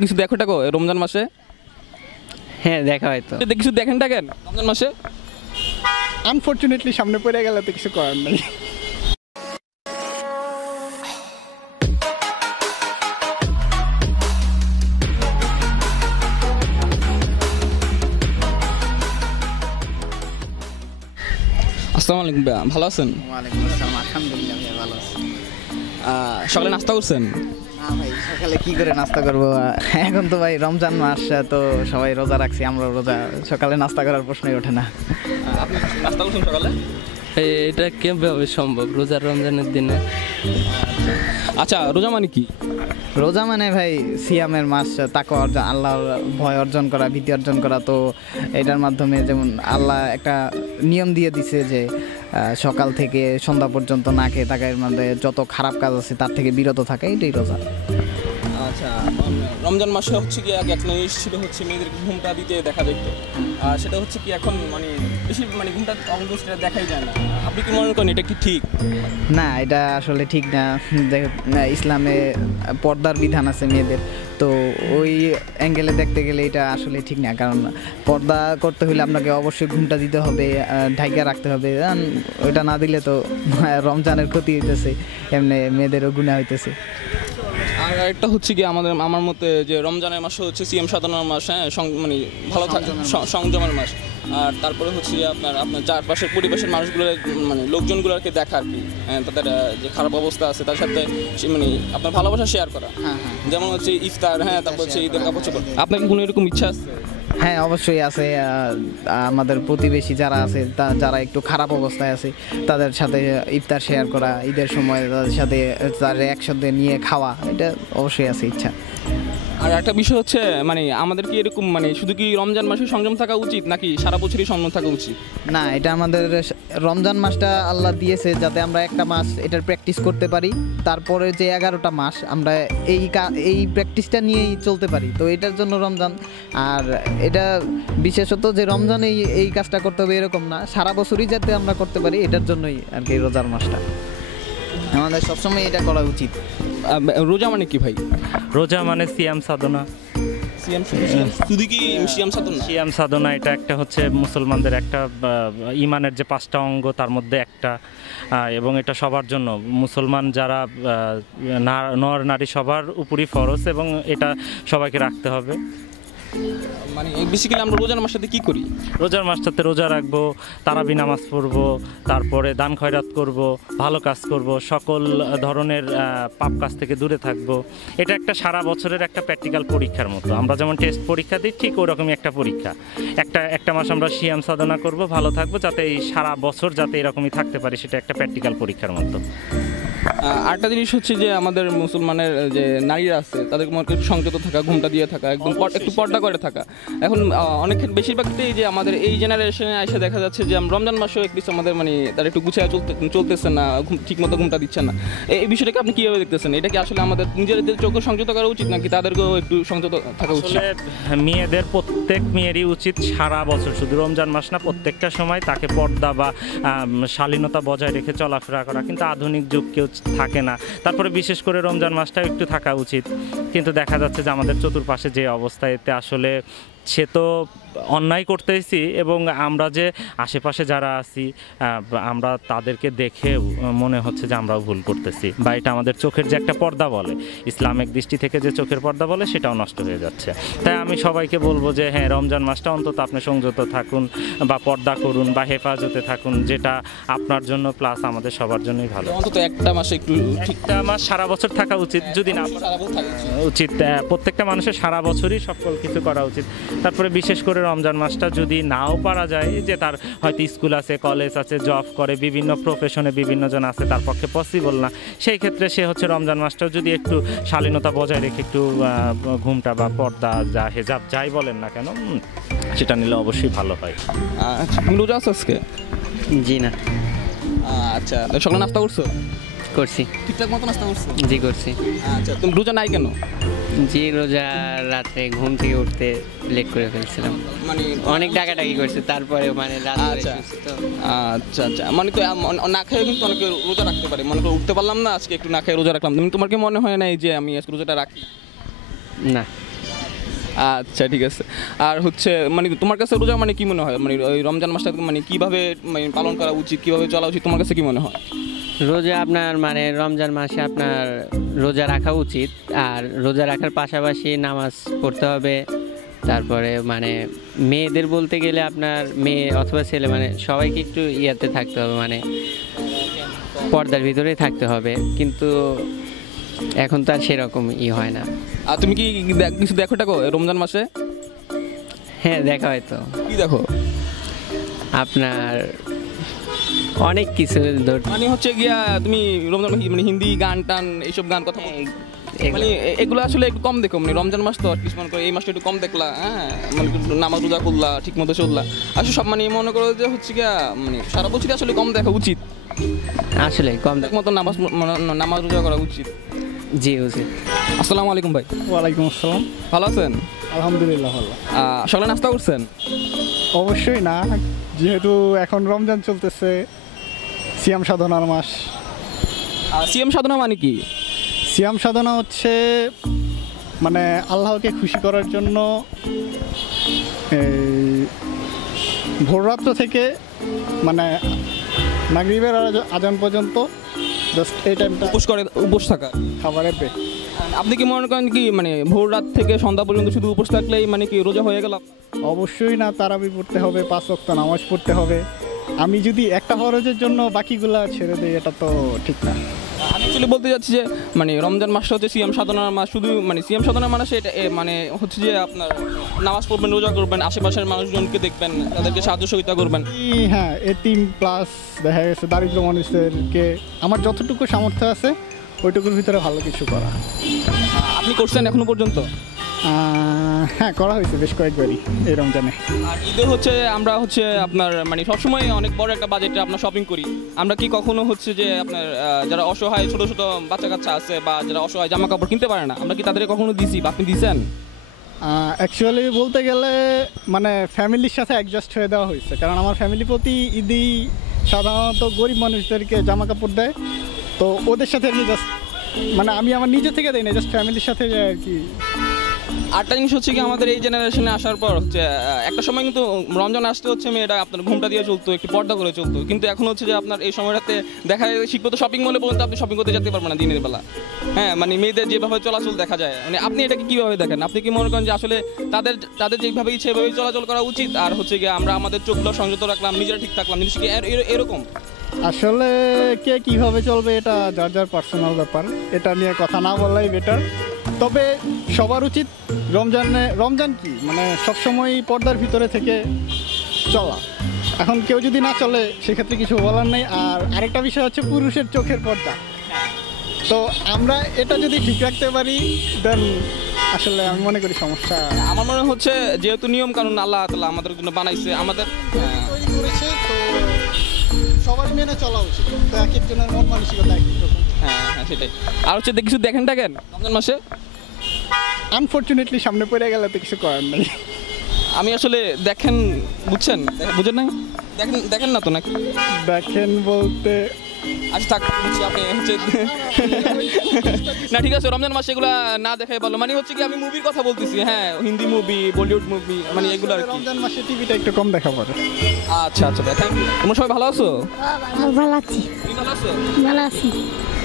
কিছু দেখো টাকো রমজান মাসে? হ্যাঁ দেখা হয় তো। কিছু দেখেন টাকেন রমজান মাসে? আনফরচুনেটলি সামনে পড়ে গেলে তো কিছু করার নেই। আসসালামু আলাইকুম ভাইয়া, ভালো আছেন? ওয়ালাইকুম আসসালাম, আলহামদুলিল্লাহ ভাই ভালো আছি। সকালে নাস্তা করছেন? না ভাই, সকালে কি করে নাস্তা করবো? এখন তো ভাই রমজান মাস, তো সবাই রোজা রাখছি, আমরা রোজা, সকালে নাস্তা করার প্রশ্নই ওঠে না। আপনি নাস্তা করছেন সকালে? এটা কিভাবে সম্ভব রমজানের দিনে? আচ্ছা, রোজা মানে কি? রোজা মানে ভাই সিয়ামের মাস, তাকওয়া অর্জন, আল্লাহর ভয় অর্জন করা, ভীতি অর্জন করা। তো এটার মাধ্যমে যেমন আল্লাহ একটা নিয়ম দিয়ে দিছে যে সকাল থেকে সন্ধ্যা পর্যন্ত না খেয়ে থাকা, এর মধ্যে যত খারাপ কাজ আছে তার থেকে বিরত থাকা, এটাই রোজা। আচ্ছা, রমজান মাসে হচ্ছে কি এক জিনিস ছিল হচ্ছে মেয়েদেরকে ঘুমটা দিতে দেখা যেত, সেটা হচ্ছে কি এখন মানে বেশি মানে ঘুমটা অলমোস্ট দেখাই যায় না। আপনি কি মনে করেন এটা কি ঠিক? না, এটা আসলে ঠিক না। ইসলামে পর্দার বিধান আছে মেয়েদের, তো ওই অ্যাঙ্গেলে দেখতে গেলে এটা আসলে ঠিক না। কারণ পর্দা করতে হলে আপনাকে অবশ্যই ঘুমটা দিতে হবে, ঢাইকা রাখতে হবে। ওইটা না দিলে তো রমজানের ক্ষতি হইতেছে, এমনি মেয়েদেরও গুনাহ হইতেছে। আর একটা হচ্ছে কি আমার মতে যে রমজানের মাস হচ্ছে সিএম সাধনার মাস, হ্যাঁ, মানে ভালো সংযমের মাস। আর তারপরে হচ্ছে আপনার চারপাশের পরিবেশের মানুষগুলো মানে লোকজনগুলোকে দেখা আর কি, তাদের যে খারাপ অবস্থা আছে তার সাথে মানে আপনার ভালোবাসা শেয়ার করা, যেমন হচ্ছে ইফতার, হ্যাঁ, তারপর হচ্ছে ঈদের কাপড় চোপড়। আপনার কি কোনো এরকম ইচ্ছা আছে? হ্যাঁ, অবশ্যই আছে। আমাদের প্রতিবেশী যারা আছে, যারা একটু খারাপ অবস্থায় আছে, তাদের সাথে ইফতার শেয়ার করা, ঈদের সময় তাদের সাথে তাদের একসাথে নিয়ে খাওয়া, এটা অবশ্যই আছে ইচ্ছা। আর একটা বিষয় হচ্ছে মানে আমাদের কি এরকম মানে শুধু কি রমজান মাসে সংযম থাকা উচিত নাকি সারা বছরই সংযম থাকা উচিত? না, এটা আমাদের রমজান মাসটা আল্লাহ দিয়েছে যাতে আমরা একটা মাস এটার প্র্যাকটিস করতে পারি, তারপরে যে 11টা মাস আমরা এই প্র্যাকটিসটা নিয়েই চলতে পারি। তো এটার জন্য রমজান। আর এটা বিশেষত যে রমজানে এই কাজটা করতে হবে এরকম না, সারা বছরই যাতে আমরা করতে পারি, এটার জন্যই আর কি রোজার মাসটা আমাদের সবসময় এটা করা উচিত। রোজা মানে কি ভাই? রোজা মানে সিয়াম সাধনা। শুধু কি সিয়াম সাধনা? সিয়াম সাধনা এটা একটা হচ্ছে মুসলমানদের একটা ইমানের যে 5টা অঙ্গ তার মধ্যে একটা, এবং এটা সবার জন্য, মুসলমান যারা নর নারী সবার উপরই ফরজ, এবং এটা সবাইকে রাখতে হবে। মানে বেসিক্যালি আমরা রোজার মাসটাতে কি করি? রোজার মাসটাতে রোজা রাখবো, তারাবি নামাজ পড়বো, তারপরে দান খয়রাত করব, ভালো কাজ করব, সকল ধরনের পাপ কাজ থেকে দূরে থাকবো। এটা একটা সারা বছরের একটা প্র্যাকটিক্যাল পরীক্ষার মতো। আমরা যেমন টেস্ট পরীক্ষা দিই, ঠিক ওরকমই একটা পরীক্ষা। একটা মাস আমরা সিয়াম সাধনা করব, ভালো থাকবো, যাতে এই সারা বছর যাতে এরকমই থাকতে পারি, সেটা একটা প্র্যাকটিক্যাল পরীক্ষার মতো। আরেকটা জিনিস হচ্ছে যে আমাদের মুসলমানের যে নারীরা আছে তাদের মধ্যে সংযত থাকা, ঘুমটা দিয়ে থাকা, একদম একটু পর্দা করে থাকা। এখন অনেক বেশিরভাগ ক্ষেত্রেই যে আমাদের এই জেনারেশনে এসে দেখা যাচ্ছে যে রমজান মাসেও একটু আমাদের মানে তারা একটু গুছিয়ে চলতেছে না, ঠিক মতো ঘুমটা দিচ্ছে না। এই বিষয়টাকে আপনি কীভাবে দেখতেছেন? এটা কি আসলে আমাদের নিজেদের চোখে সংযত করা উচিত নাকি তাদেরকেও একটু সংযত থাকা উচিত? মেয়েদের প্রত্যেক মেয়েরই উচিত সারা বছর, শুধু রমজান মাস না, প্রত্যেকটা সময় তাকে পর্দা বা শালীনতা বজায় রেখে চলাফেরা করা। কিন্তু আধুনিক যুগ কেউ থাকে না, তারপরে বিশেষ করে রমজান মাসটা একটু থাকা উচিত। কিন্তু দেখা যাচ্ছে যে আমাদের চতুর্পাশে যে অবস্থা, এতে আসলে সে তো অন্যায় করতেছি, এবং আমরা যে আশেপাশে যারা আছি আমরা তাদেরকে দেখে মনে হচ্ছে যে আমরাও ভুল করতেছি, বা এটা আমাদের চোখের যে একটা পর্দা বলে, ইসলামিক দৃষ্টি থেকে যে চোখের পর্দা বলে, সেটাও নষ্ট হয়ে যাচ্ছে। তাই আমি সবাইকে বলবো যে হ্যাঁ, রমজান মাসটা অন্তত আপনি সংযত থাকুন, বা পর্দা করুন, বা হেফাজতে থাকুন, যেটা আপনার জন্য প্লাস আমাদের সবার জন্যই ভালো। অন্তত একটা মাস একটু একটা মাস সারা বছর থাকা উচিত, যদি না উচিত, প্রত্যেকটা মানুষের সারা বছরই সকল কিছু করা উচিত। তারপরে বিশেষ করে রমজান মাসটা যদি নাও পারা যায়, যে তার হয়তো স্কুল আছে, কলেজ আছে, জব করে, বিভিন্ন প্রফেশনে বিভিন্ন জন আছে, তার পক্ষে পসিবল না, সেই ক্ষেত্রে সে হচ্ছে রমজান মাসটাও যদি একটু শালীনতা বজায় রেখে একটু ঘুমটা বা পর্দা যা হেজাব যাই বলেন না কেন, সেটা নিলে অবশ্যই ভালো হয়। তুমি রোজা আছো আজকে? জি না। আচ্ছা, সকালে নাস্তা করছো? করছি। ঠিকঠাক মতো নাস্তা করছো? জি করছি। আচ্ছা, তুমি রোজা নাই কেন? জি, রোজা রাতে ঘুম থেকে উঠতে লেট করে ফেলছিলাম, মানে অনেক ডাকাডাকি করছে, তারপরে মানে আচ্ছা আচ্ছা, মানে তো না খেয়ে কিন্তু অনেকে রোজা রাখতে পারে, মনে করো উঠতে পারলাম না আজকে, একটু না খেয়ে রোজা রাখলাম। তোমার কি মনে হয় না যে আমি আজকে রোজাটা রাখি? না। আচ্ছা ঠিক আছে। আর হচ্ছে মানে তোমার কাছে রোজা মানে কি মনে হয়, মানে ওই রমজান মাসটা মানে কিভাবে মানে পালন করা উচিত, কিভাবে চলা উচিত, তোমার কাছে কি মনে হয়? রোজা আপনার মানে রমজান মাসে আপনার রোজা রাখা উচিত, আর রোজা রাখার পাশাপাশি নামাজ পড়তে হবে। তারপরে মানে মেয়েদের বলতে গেলে আপনার মেয়ে অথবা ছেলে মানে সবাইকে একটু ইয়াতে থাকতে হবে, মানে পর্দার ভিতরেই থাকতে হবে, কিন্তু এখন তো আর সেরকম হয় না। আর তুমি কি কিছু দেখো টাকো রমজান মাসে? হ্যাঁ দেখা হয় তো, কি দেখো? আপনার অনেক কিছু মানে হচ্ছে গিয়া তুমি রমজান মানে হিন্দি গান টান এইসব গান কথা মানে এগুলো আসলে একটু কম দেখো, মানে রমজান মাস তো অ্যাটলিস্ট মনে করো এই মাসটা একটু কম দেখলা, হ্যাঁ মানে নামাজ রোজা করলা ঠিক মতো চললা, আসলে সব মানে মনে করো যে হচ্ছে গিয়া মানে সারা বছরই আসলে কম দেখা উচিত, আসলে কম ঠিক মতো নামাজ রোজা করা উচিত। জি উচিত। আসসালামু আলাইকুম ভাই। ওয়ালাইকুম আসসালাম। ভালো আছেন? আলহামদুলিল্লাহ ভালো। সকালে নাস্তা করছেন? অবশ্যই না, যেহেতু এখন রমজান চলতেছে, সিয়াম সাধনার মাস। সিএম সাধনা মানে কি? সিয়াম সাধনা হচ্ছে মানে আল্লাহকে খুশি করার জন্য এই ভোররাত্র থেকে মানে মাগরিবের আজান পর্যন্ত জাস্ট এই টাইমটা উপোস থাকা খাবারের পেট। আপনি কি মনে করেন কি মানে ভোর রাত থেকে সন্ধ্যা পর্যন্ত শুধু উপোস থাকলেই মানে কি রোজা হয়ে গেল? অবশ্যই না, তারাবি পড়তে হবে, 5 ওয়াক্ত নামাজ পড়তে হবে। আমি যদি একটা ফরজের জন্য বাকিগুলা ছেড়ে দিই এটা তো ঠিক না। আমি আসলে বলতে যাচ্ছি যে মানে রমজান মাসটা হচ্ছে সিয়াম সাধনার মাস, শুধু মানে সিয়াম সাধনার মানে সেটা মানে হচ্ছে যে আপনার নামাজ পড়বেন, রোজা করবেন, আশেপাশের মানুষজনকে দেখবেন, তাদেরকে সাহায্য সহযোগিতা করবেন। হ্যাঁ, 18+ দেখা গেছে দারিদ্র মানুষদেরকে আমার যতটুকু সামর্থ্য আছে ওইটুকুর ভিতরে ভালো কিছু করা। আপনি করছেন এখনো পর্যন্ত? হ্যাঁ, করা হয়েছে বেশ কয়েকবারই এই রমজানে। আর ঈদে হচ্ছে আমরা হচ্ছে আপনার মানে সবসময় অনেক বড় একটা বাজেটে আপনার শপিং করি, আমরা কি কখনো হচ্ছে যে আপনার যারা অসহায় ছোটো ছোটো বাচ্চা কাচ্চা আছে বা যারা অসহায় জামা কাপড় কিনতে পারে না, আমরা কি তাদের কখনো দিছি বা আপনি দিয়েছেন? অ্যাকচুয়ালি বলতে গেলে মানে ফ্যামিলির সাথে অ্যাডজাস্ট হয়ে দেওয়া হয়েছে, কারণ আমার ফ্যামিলি প্রতি ঈদেই সাধারণত গরিব মানুষদেরকে জামা কাপড় দেয়, তো ওদের সাথে আর কি জাস্ট মানে আমি আমার নিজে থেকে দেই না, জাস্ট ফ্যামিলির সাথে যায় আর কি। আরেকটা জিনিস হচ্ছে কি আমাদের এই জেনারেশনে আসার পর হচ্ছে একটা সময় কিন্তু রমজান আসতে হচ্ছে মেয়েটা আপনার ঘুমটা দিয়ে চলতো, একটু পর্দা করে চলতো, কিন্তু এখন হচ্ছে যে আপনার এই সময়টাতে দেখা যায় শিখবো তো শপিং মলে পর্যন্ত আপনি শপিং করতে যেতে পারবেন না দিনের বেলা। হ্যাঁ মানে মেয়েদের যেভাবে চলাচল দেখা যায়, মানে আপনি এটাকে কীভাবে দেখেন? আপনি কি মনে করেন যে আসলে তাদের যেভাবে ইচ্ছে সেভাবেই চলাচল করা উচিত, আর হচ্ছে গিয়ে আমরা আমাদের চোখগুলো সংযত রাখলাম, নিজেরা ঠিক থাকলাম, জিনিস কি এরকম? আসলে কে কিভাবে চলবে এটা যার যার পার্সোনাল ব্যাপার, এটা নিয়ে কথা না বলাই বেটার। তবে সবার উচিত রমজান কি মানে সবসময় পর্দার ভিতরে থেকে চলা। এখন কেউ যদি না চলে সেক্ষেত্রে কিছু বলার নেই। আর আরেকটা বিষয় হচ্ছে পুরুষের চোখের পর্দা, তো আমরা এটা যদি ঠিক রাখতে পারি দেন আসলে আমি মনে করি সমস্যা। আমার মনে হচ্ছে যেহেতু নিয়ম কানুন আল্লাহ তাআলা আমাদের জন্য বানাইছে, আমাদের তৈরি করেছে, তো সবারই মেনে চলা উচিত, তো এক একজনের মন মানসিকতা এক এক রকম। হ্যাঁ সেটাই। আর হচ্ছে কিছু দেখেন রমজান মাসে? আনফর্চুনেটলি সামনে পড়ে গেলে তো কিছু করার নেই। আমি আসলে বুঝছেন না? দেখেন না তো নাকি? দেখেন বলতে আচ্ছা থাক, বুঝছি আপনি হচ্ছে না ঠিক আছে, রমজান মাসে এগুলা না দেখাই ভালো। মানে হচ্ছে কি আমি মুভির কথা বলতেছি, হ্যাঁ হিন্দি মুভি, বলিউড মুভি, মানে এগুলো আর কি। রমজান মাসে টিভিটা একটু কম দেখা পড়ে। আচ্ছা ভাই, থ্যাংক ইউ। তোমরা সবাই ভালো আছো? ভালো আছি। তুমি ভালো আছো? ভালো আছি।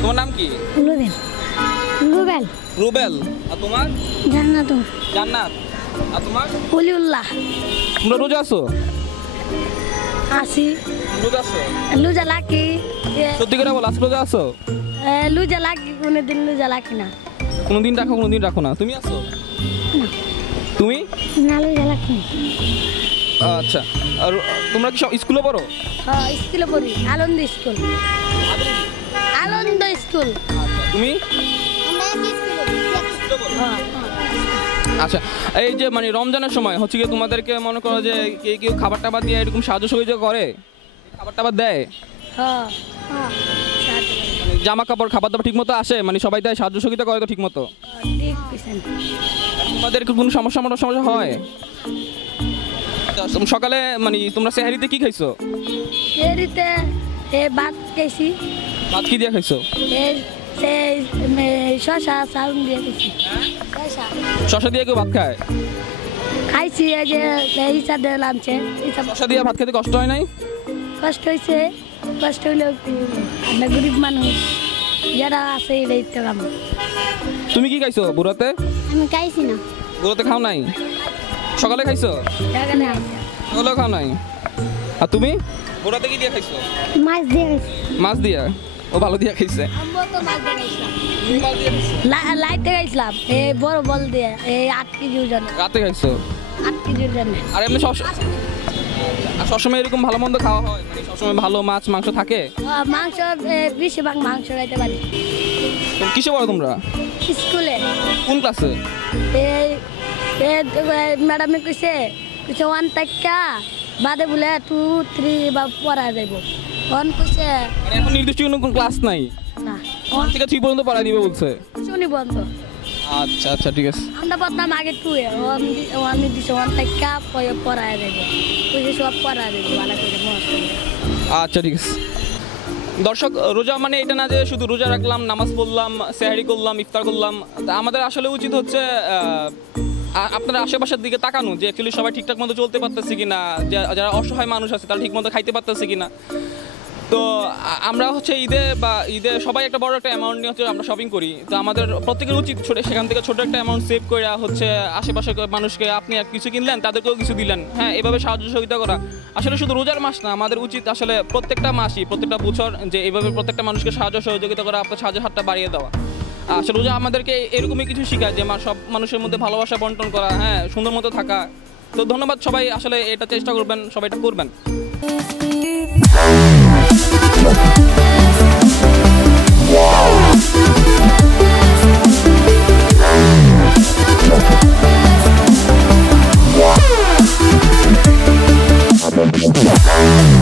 তোমার নাম কি? রুবেল। রুবেল। রুবেল। আর তোমার? জান্নাতুল। জান্নাত। আর তোমার? ওলিউল্লাহ। তোমরা রোজা আছো? আছি। রোজা আছো? লুজা লাকি। সত্যি করে বল, আজকে রোজা আছো? লুজা লাকি, কোনোদিন লুজা লাকি না। কোনোদিন রাখো না। তুমি আছো? তুমি? না, লুজা লাকি। আচ্ছা, আর তোমরা কি সব স্কুলে পড়ো? হ্যাঁ, স্কুলে পড়ি, আনন্দ স্কুল। আনন্দ স্কুল। তুমি? আচ্ছা, এই যে মানে রমজানের সময় হচ্ছে কি তোমাদেরকে মনে করো যে কেউ খাবার টাবার দিয়ে এরকম সাহায্য সহযোগিতা করে, খাবার টাবার দেয়, হ্যাঁ জামা কাপড় খাবার দাবার ঠিক মতো আসে, মানে সবাই তাই সাহায্য সহযোগিতা করে তো ঠিক মতো? ঠিক পেছেন। তোমাদের কোনো সমস্যা হয়? সকালে মানে তোমরা সেহারিতে কি খাইছো? সেহারিতে ভাত খাইছি। ভাত কি দিয়ে খাইছো? শশা চাউল দিয়ে দিছি শশা শশা দিয়ে কেউ ভাত খায়? খাইছি এই যে হিসাব দিয়ে লামছে হিসাব শশা দিয়ে ভাত খেতে কষ্ট হয় নাই? কষ্ট হয়েছে কষ্ট হইলেও কি আমরা গরিব মানুষ যারা আছে এটাই তো কাম তুমি কি খাইছো বুড়াতে? আমি খাইছি না বুড়াতে খাও নাই? সকালে খাইছো? এখানে সকালেও খাও নাই? আর তুমি বুড়াতে কি দিয়ে খাইছো? মাছ দিয়ে গেছি মাছ দিয়া? ও ভালো দিয়া খাইছে। আমরা তো মাছ দিয়ে গেছিলাম তুমি মাছ দিয়ে খাইছো? লাইটে গেছিলাম এই বড় বল দিয়ে এই 8 কেজি ওজন রাতে খাইছো? 8 কেজি ওজন আর এমনি আর সবসময় এরকম ভালো মন্দ খাওয়া হয়? মানে সবসময় ভালো মাছ মাংস থাকে? মাংস বেশিরভাগ মাংস খাইতে পারি কিসে পড়ো তোমরা? স্কুলে কোন ক্লাসে? এই ম্যাডামে কইছে 1 টাকা বাদে বলে 2 3 বা পড়া যাইব কোন কইছে মানে এখন নির্দিষ্ট কোনো ক্লাস নাই? না 1 থেকে 3 পর্যন্ত পড়া দিবে বলছে? শুনি বন্ধ আচ্ছা আচ্ছা ঠিক আছে। আমরা পড়তাম আগে 2 ওয়ান দিছে 1 টাকা পড়া যাইব কইছে সব পড়া যাইব ভালো করে মস্ত আচ্ছা ঠিক আছে। দর্শক, রোজা মানে এটা না যে শুধু রোজা রাখলাম, নামাজ পড়লাম, সেহরি করলাম, ইফতার করলাম। তা আমাদের আসলে উচিত হচ্ছে আপনার আশেপাশের দিকে তাকানো যে অ্যাকচুয়ালি সবাই ঠিকঠাক মতো চলতে পারতেছে কিনা, যারা অসহায় মানুষ আছে তারা ঠিক মতো খাইতে পারতেছে কিনা। তো আমরা হচ্ছে ঈদে সবাই একটা বড় একটা অ্যামাউন্ট নিয়ে হচ্ছে আমরা শপিং করি। তো আমাদের প্রত্যেকের উচিত সেখান থেকে ছোট একটা অ্যামাউন্ট সেভ করে হচ্ছে আশেপাশের মানুষকে আপনি কিছু কিনলেন তাদেরকেও কিছু দিলেন, হ্যাঁ, এভাবে সাহায্য সহযোগিতা করা। আসলে শুধু রোজার মাস না, আমাদের উচিত আসলে প্রত্যেকটা মাসই প্রত্যেকটা বছর যে এইভাবে প্রত্যেকটা মানুষকে সাহায্য সহযোগিতা করা, আপনার সাহায্যের হাতটা বাড়িয়ে দেওয়া। আসলে রোজা আমাদেরকে এরকমই কিছু শেখায় যে সব মানুষের মধ্যে ভালোবাসা বন্টন করা, হ্যাঁ, সুন্দর মতো থাকা। তো ধন্যবাদ সবাই, আসলে এটা চেষ্টা করবেন, সবাই এটা করবেন। Yeah.